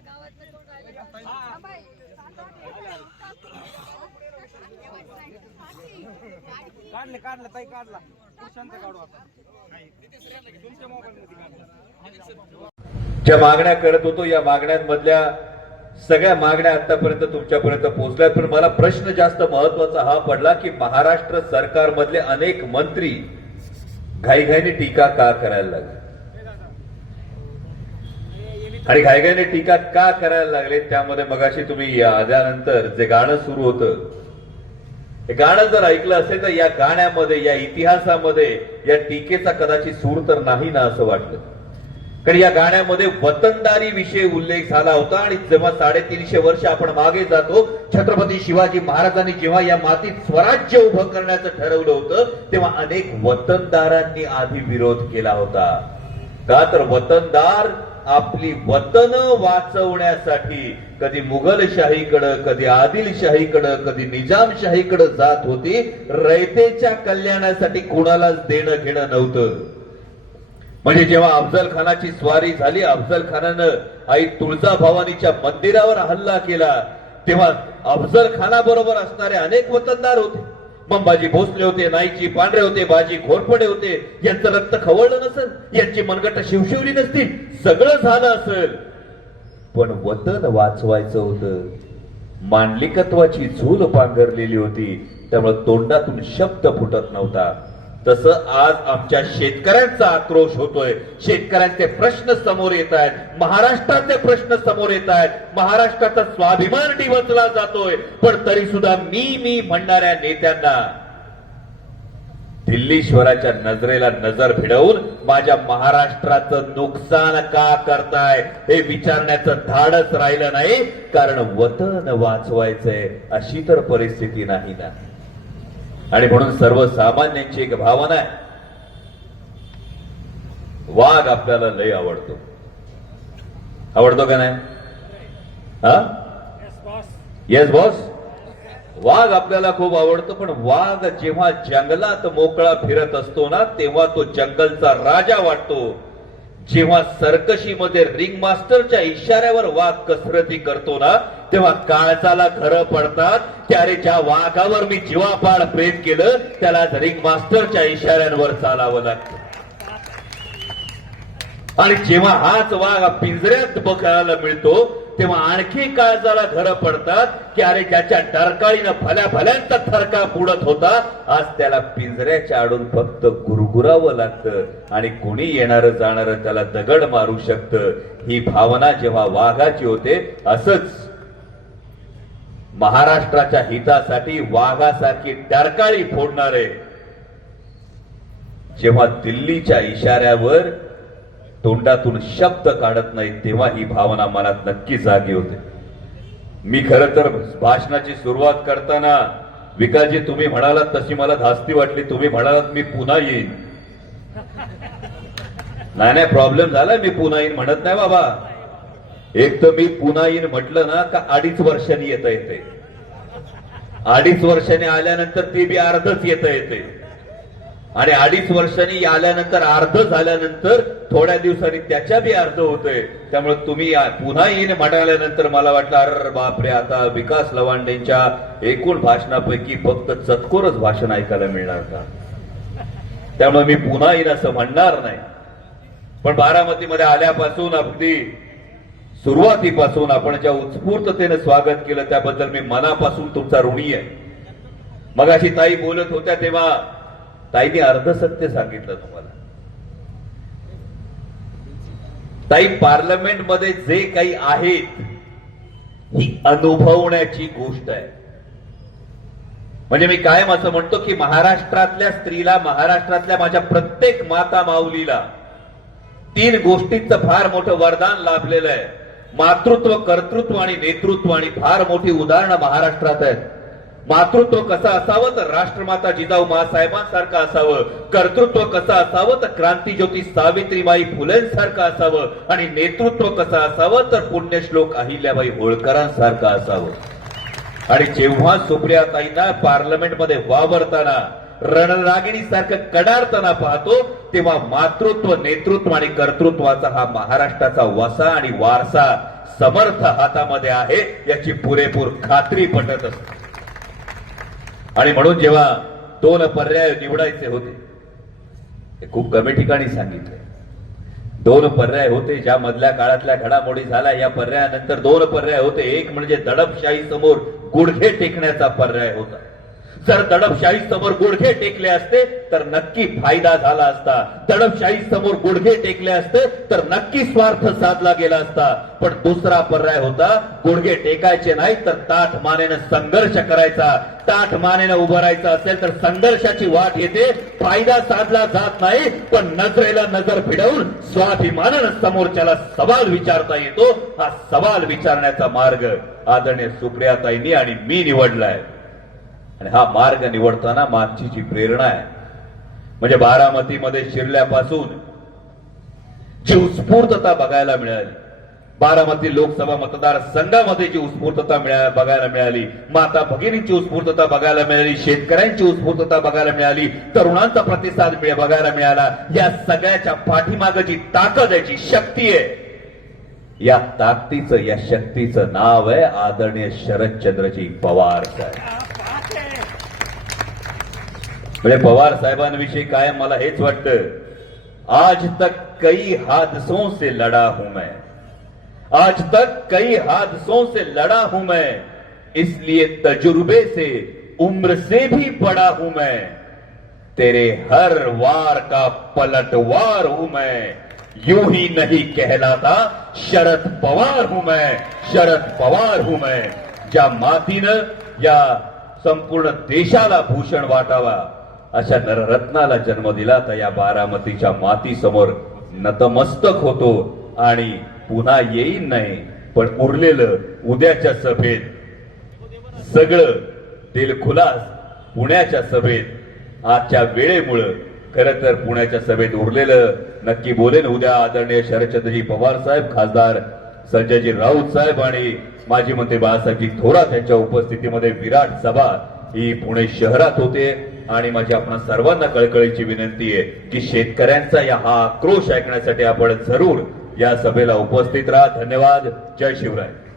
काढले काढलं ताई काढला काढू आता तुमच्या मोबाईल मध्ये ज्या मागण्या करत होतो या मागण्यांमधल्या सगळ्या मागण्या आतापर्यंत तुमच्यापर्यंत पोहोचल्या पण मला प्रश्न जास्त महत्वाचा हा पडला की महाराष्ट्र सरकारमधले अनेक मंत्री घाईघाईने टीका का करायला लागले आणि घायघाईने टीका का करायला लागले त्यामध्ये मगाशी तुम्ही आल्यानंतर जे गाणं सुरू होत हे गाणं जर ऐकलं असेल तर या गाण्यामध्ये या इतिहासामध्ये या टीकेचा कदाचित सूर तर नाही ना असं वाटलं कारण या गाण्यामध्ये वतनदारी विषय उल्लेख झाला होता आणि जेव्हा साडेतीनशे वर्ष आपण मागे जातो छत्रपती शिवाजी महाराजांनी जेव्हा या मातीत स्वराज्य उभं करण्याचं ठरवलं होतं तेव्हा अनेक वतनदारांनी आधी विरोध केला होता का तर वतनदार आपली वतन वाचवण्यासाठी कधी मुघलशाहीकडं कधी आदिलशाहीकडं कधी निजामशाहीकडं जात होती रयतेच्या कल्याणासाठी कोणालाच देणं घेणं नव्हतं म्हणजे जेव्हा अफजल खानाची स्वारी झाली अफजल खानानं आई तुळजाभवानीच्या मंदिरावर हल्ला केला तेव्हा अफजल खानाबरोबर असणारे अनेक वतनदार होते बंबाजी भोसले होते नाईची पांढरे होते बाजी खोरपडे होते यांचं रक्त खवळलं नसेल यांची मनगट शिवशिवली नसती सगळं झालं असेल पण वतन वाचवायचं होतं मांडलिकत्वाची झूल पांघरलेली होती त्यामुळे तोंडातून शब्द फुटत नव्हता तसं आज आमच्या शेतकऱ्यांचा आक्रोश होतोय शेतकऱ्यांचे प्रश्न समोर येत आहेत महाराष्ट्राचे प्रश्न समोर येत आहेत महाराष्ट्राचा स्वाभिमान डिवचला जातोय पण तरी सुद्धा मी मी म्हणणाऱ्या नेत्यांना दिल्लीश्वराच्या नजरेला नजर भिडवून माझ्या महाराष्ट्राचं नुकसान का करताय हे विचारण्याचं धाडच राहिलं नाही कारण वतन वाचवायचंय अशी तर परिस्थिती नाही ना आणि म्हणून सर्वसामान्यांची एक भावना आहे वाघ आपल्याला लय आवडतो आवडतो का नाही येस बॉस वाघ आपल्याला खूप आवडतो पण वाघ जेव्हा जंगलात मोकळा फिरत असतो ना तेव्हा तो जंगलचा राजा वाटतो जेव्हा सर्कशीमध्ये रिंग मास्टरच्या इशाऱ्यावर वाघ कसरती करतो ना तेव्हा काळजाला घर पडतात त्याने ज्या वाघावर मी जीवापाड प्रेम केलं त्याला रिंग मास्टरच्या इशाऱ्यांवर चालावं लागतं आणि जेव्हा हाच वाघ पिंजऱ्यात बघायला मिळतो तेव्हा आणखी काळजाला घर पडतात की अरे ज्याच्या डरकाळीनं भल्या भल्यांचा थरका बुडत होता आज त्याला पिंजऱ्याच्या आडून फक्त गुरगुरावं लागतं आणि कोणी येणार जाणार त्याला दगड मारू शकत ही भावना जेव्हा वाघाची होते असंच महाराष्ट्राच्या हितासाठी वाघासारखी टरकाळी फोडणारे जेव्हा दिल्लीच्या इशाऱ्यावर तोंडातून शब्द काढत नाही तेव्हा ही भावना मनात नक्की जागी होते मी खर तर भाषणाची सुरुवात करताना विकाजी तुम्ही म्हणालात तशी मला धास्ती वाटली तुम्ही म्हणालात मी पुन्हा येईन नाही नाही प्रॉब्लेम झाला मी पुन्हा येईन म्हणत नाही बाबा एक तर मी पुन्हा येईन म्हटलं ना का अडीच वर्षांनी येता येते अडीच वर्षाने आल्यानंतर ते बी अर्धच येता येते आणि अडीच वर्षांनी आल्यानंतर अर्ध झाल्यानंतर थोड्या दिवसांनी त्याच्या बी अर्ध होतोय त्यामुळे तुम्ही पुन्हा येईन म्हणाल्यानंतर मला वाटलं अरे बापरे आता विकास लवांडेंच्या एकूण भाषणापैकी फक्त चतकोरच भाषण ऐकायला मिळणार का त्यामुळे मी पुन्हा येईन असं म्हणणार नाही पण बारामतीमध्ये आल्यापासून अगदी सुरुवातीपासून आपण ज्या उत्स्फूर्ततेने स्वागत केलं त्याबद्दल मी मनापासून तुमचा ऋणी आहे मग अशी ताई बोलत होत्या तेव्हा ताईने अर्धसत्य सांगितलं तुम्हाला ताई पार्लमेंटमध्ये जे काही आहेत ही अनुभवण्याची गोष्ट आहे म्हणजे मी कायम असं म्हणतो की महाराष्ट्रातल्या स्त्रीला महाराष्ट्रातल्या माझ्या प्रत्येक माता माऊलीला तीन गोष्टींचं फार मोठं वरदान लाभलेलं आहे मातृत्व कर्तृत्व आणि नेतृत्व आणि फार मोठी उदाहरणं महाराष्ट्रात आहेत मातृत्व कसं असावं तर राष्ट्रमाता जिजाऊ महासाहेबांसारखं असावं कर्तृत्व कसं असावं तर क्रांतीज्योती सावित्रीबाई फुलेंसारखं असावं आणि नेतृत्व कसं असावं तर पुण्यश्लोक अहिल्याबाई होळकरांसारखं असावं आणि जेव्हा सुप्रियाताईंना पार्लमेंटमध्ये वावरताना रणरागिणी सारखं कडाडताना पाहतो तेव्हा मातृत्व नेतृत्व आणि कर्तृत्वाचा हा महाराष्ट्राचा वसा आणि वारसा समर्थ हातामध्ये आहे याची पुरेपूर खात्री पटत असते आणि म्हणून जेव्हा दोन पर्याय निवडायचे होते ते खूप कमी ठिकाणी सांगितले दोन पर्याय होते ज्या मधल्या काळातल्या घडामोडी झाल्या या पर्यायानंतर दोन पर्याय होते एक म्हणजे दडपशाही समोर गुडघे टेकण्याचा पर्याय होता जर दडपशाही समोर गुडघे टेकले असते तर नक्की फायदा झाला असता दडपशाही समोर गुडघे टेकले असते तर नक्की स्वार्थ साधला गेला असता पण दुसरा पर्याय होता गुडघे टेकायचे नाही तर ताठ मानेनं संघर्ष करायचा ताठ मानेनं उभं राहायचं असेल तर संघर्षाची वाट येते फायदा साधला जात नाही पण नजरेला नजर फिडवून स्वाभिमानानं समोरच्याला सवाल विचारता येतो हा सवाल विचारण्याचा मार्ग आदरणीय सुप्रियाताईंनी आणि मी निवडलाय आणि हा मार्ग निवडताना मागची जी प्रेरणा आहे म्हणजे बारामतीमध्ये शिरल्यापासून जी उत्स्फूर्तता बघायला मिळाली बारामती लोकसभा संघामध्ये जी उत्स्फूर्तता बघायला मिळाली माता भगिनीची उत्स्फूर्तता बघायला मिळाली शेतकऱ्यांची उत्स्फूर्तता बघायला मिळाली तरुणांचा प्रतिसाद बघायला मिळाला या सगळ्याच्या पाठीमाग जी ताकद आहे जी शक्ती आहे या ताकदीचं या शक्तीचं नाव आहे आदरणीय शरदचंद्रजी पवार साहेब अरे पवार का है माला हेच वाटतं आज तक कई हादसों से लड़ा हूं मैं आज तक कई हादसों से लड़ा हूं मैं इसलिए तजुर्बे से उम्र से भी बड़ा हूं मैं तेरे हर वार का पलटवार हूं मैं यूं ही नहीं कहलाता शरद पवार हूं मैं शरद पवार हूं मैं या मातीनं या संपूर्ण देशाला भूषण वाटावा अशा नररत्नाला जन्म दिला तर या बारामतीच्या माती समोर नतमस्तक होतो आणि पुन्हा येईन नाही पण उरलेलं उद्याच्या सभेत सगळं दिलखुलास पुण्याच्या सभेत आजच्या वेळेमुळं खरं तर पुण्याच्या सभेत उरलेलं नक्की बोलेन उद्या आदरणीय शरदचंद्रजी पवार साहेब खासदार संजयजी राऊत साहेब आणि माजी मंत्री बाळासाहेबजी थोरात यांच्या उपस्थितीमध्ये विराट सभा ही पुणे शहरात होते आणि माझी आपण सर्वांना कळकळीची विनंती आहे की शेतकऱ्यांचा या हा आक्रोश ऐकण्यासाठी आपण जरूर या सभेला उपस्थित राहा धन्यवाद जय शिवराय